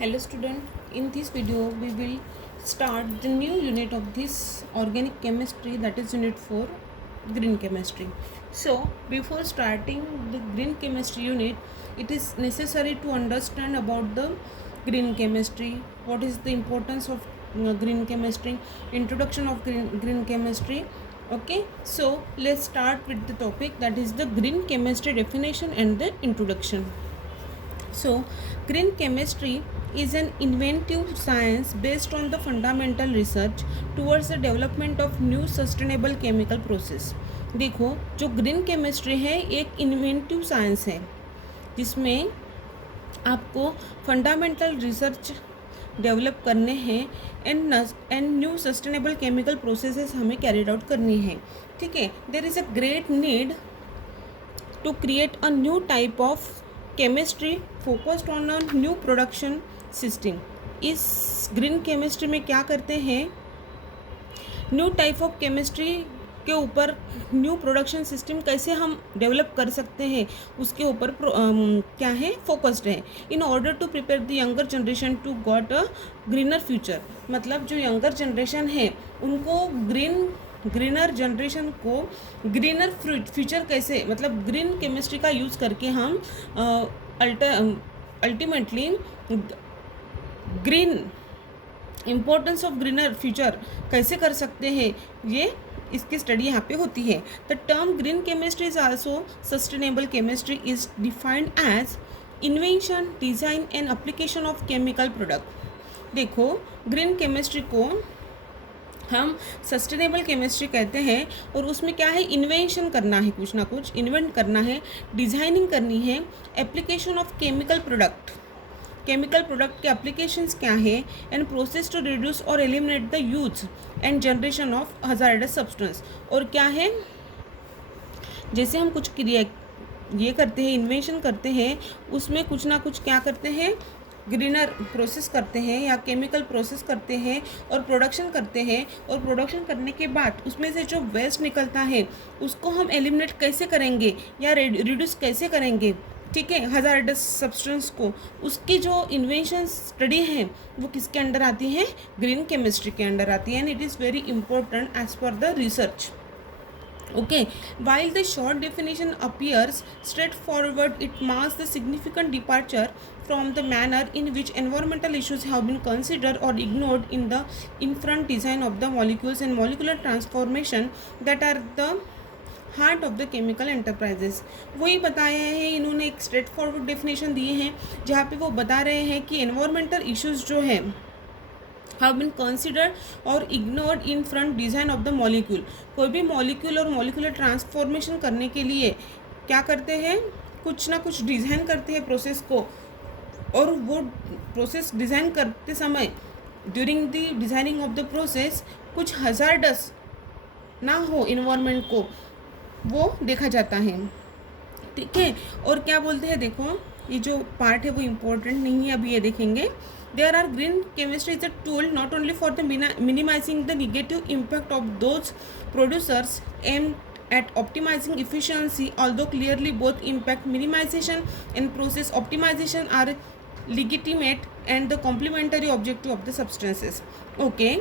Hello student, in this video we will start the new unit of this organic chemistry, that is unit 4, green chemistry. So before starting the green chemistry unit, it is necessary to understand about the green chemistry, what is the importance of green chemistry, introduction of green chemistry. Okay, so let's start with the topic, that is the green chemistry definition and the introduction. So, green chemistry is an inventive science based on the fundamental research towards the development of new sustainable chemical process. देखो, जो green chemistry है एक inventive science है जिसमें आपको fundamental research develop करने हैं and new sustainable chemical processes हमें कैरिड आउट करनी है. ठीक है, there is a great need to create a new type of chemistry focused on a new production system. इस ग्रीन केमिस्ट्री में क्या करते हैं, न्यू टाइप ऑफ केमिस्ट्री के ऊपर न्यू प्रोडक्शन सिस्टम कैसे हम डेवलप कर सकते हैं उसके ऊपर क्या है, फोकस्ड है. In order to prepare the younger generation to got a greener future. मतलब जो यंगर जनरेशन है उनको ग्रीनर जनरेशन को ग्रीनर फ्यूचर कैसे, मतलब ग्रीन केमिस्ट्री का यूज़ करके हम ultimately green importance of greener future कैसे कर सकते हैं, ये इसकी स्टडी यहाँ पे होती है. The term green chemistry is also sustainable chemistry is defined as invention, design and application of chemical product. देखो, ग्रीन केमिस्ट्री को हम सस्टेनेबल केमिस्ट्री कहते हैं और उसमें क्या है, इन्वेंशन करना है, कुछ ना कुछ इन्वेंट करना है, डिज़ाइनिंग करनी है, एप्लीकेशन ऑफ केमिकल प्रोडक्ट के एप्लीकेशंस क्या है, एंड प्रोसेस टू रिड्यूस और eliminate the use and generation of hazardous substance. और क्या है, जैसे हम कुछ क्रिया ये करते हैं, इन्वेंशन करते हैं, उसमें कुछ ना कुछ क्या करते हैं, ग्रीनर प्रोसेस करते हैं या केमिकल प्रोसेस करते हैं और प्रोडक्शन करते हैं. और प्रोडक्शन करने के बाद उसमें से जो वेस्ट निकलता है उसको हम एलिमिनेट कैसे करेंगे या रिड्यूस कैसे करेंगे, ठीक है, हजार्डस सब्सटेंस को. उसकी जो इन्वेंशन स्टडी है वो किसके अंडर आती है, ग्रीन केमिस्ट्री के अंडर आती है. And it is very important as per the research. Okay, while the short definition appears straightforward, it marks the significant departure from the manner in which environmental issues have been considered or ignored in the infront design of the molecules and molecular transformation that are the heart of the chemical enterprises. वही बताया है इन्होंने, एक straight forward definition दिए हैं जहाँ पे वो बता रहे हैं कि एनवायरमेंटल इश्यूज जो है have been considered और ignored in front design of the molecule. कोई भी मॉलिक्यूल और मॉलिकुलर ट्रांसफॉर्मेशन करने के लिए क्या करते हैं, कुछ ना कुछ डिज़ाइन करते हैं प्रोसेस को, और वो प्रोसेस डिज़ाइन करते समय during the designing of the process कुछ हजार्डस ना हो इन्वायरमेंट को, वो देखा जाता है. ठीक है, और क्या बोलते हैं, देखो ये जो पार्ट है वो इम्पोर्टेंट नहीं है, अभी ये देखेंगे. There are green chemistry is a tool not only for the minimizing the negative impact of those producers aimed at optimizing efficiency, although clearly both impact minimization and process optimization are legitimate and the complementary objective of the substances. Okay,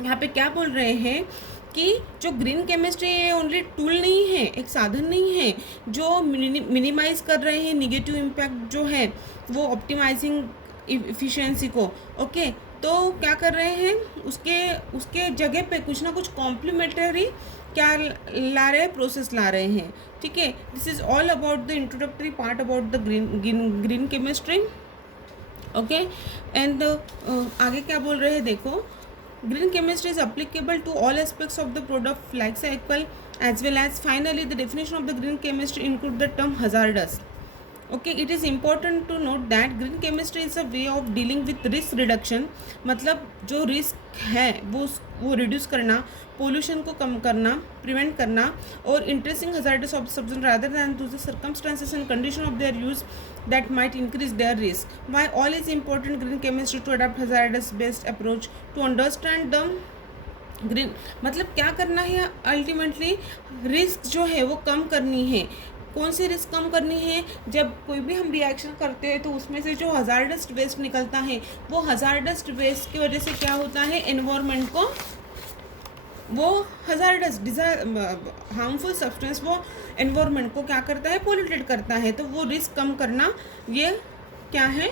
यहाँ पे क्या बोल रहे हैं कि जो green chemistry है only tool नहीं है, एक साधन नहीं है जो मिनिमाइज कर रहे हैं निगेटिव इम्पैक्ट जो है वो ऑप्टिमाइजिंग इफ़िशियंसी को. ओके, तो क्या कर रहे हैं, उसके जगह पे कुछ ना कुछ कॉम्प्लीमेंटरी क्या ला रहे हैं, प्रोसेस ला रहे हैं. ठीक है, this is all about the introductory part about the green chemistry. Okay, and आगे क्या बोल रहे हैं, देखो, green chemistry is applicable to all aspects of the product life cycle as well as finally the definition of the green chemistry include the term hazardous. Okay, it is important to note that green chemistry is a way of dealing with risk reduction. मतलब जो risk है वो reduce करना, pollution को कम करना, prevent करना, और interesting hazards of substance rather than to the circumstances and condition of their use that might increase their risk. Why all is important green chemistry to adopt hazardous based approach to understand the green. मतलब क्या करना है, ultimately risk जो है वो कम करनी है, कौन सी रिस्क कम करनी है? जब कोई भी हम रिएक्शन करते हैं तो उसमें से जो हजार्डस वेस्ट निकलता है, वो हजार्डस वेस्ट की वजह से क्या होता है, एनवायरनमेंट को वो हजार्डस हार्मफुल सब्सटेंस वो एनवायरनमेंट को क्या करता है, पोल्यूटेड करता है। तो वो रिस्क कम करना ये क्या है,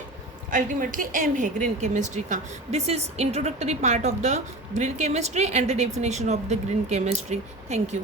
अल्टीमेटली एम है ग्रीन केमिस्ट्री का। This is introductory part of the green chemistry and the definition of the green chemistry. Thank you.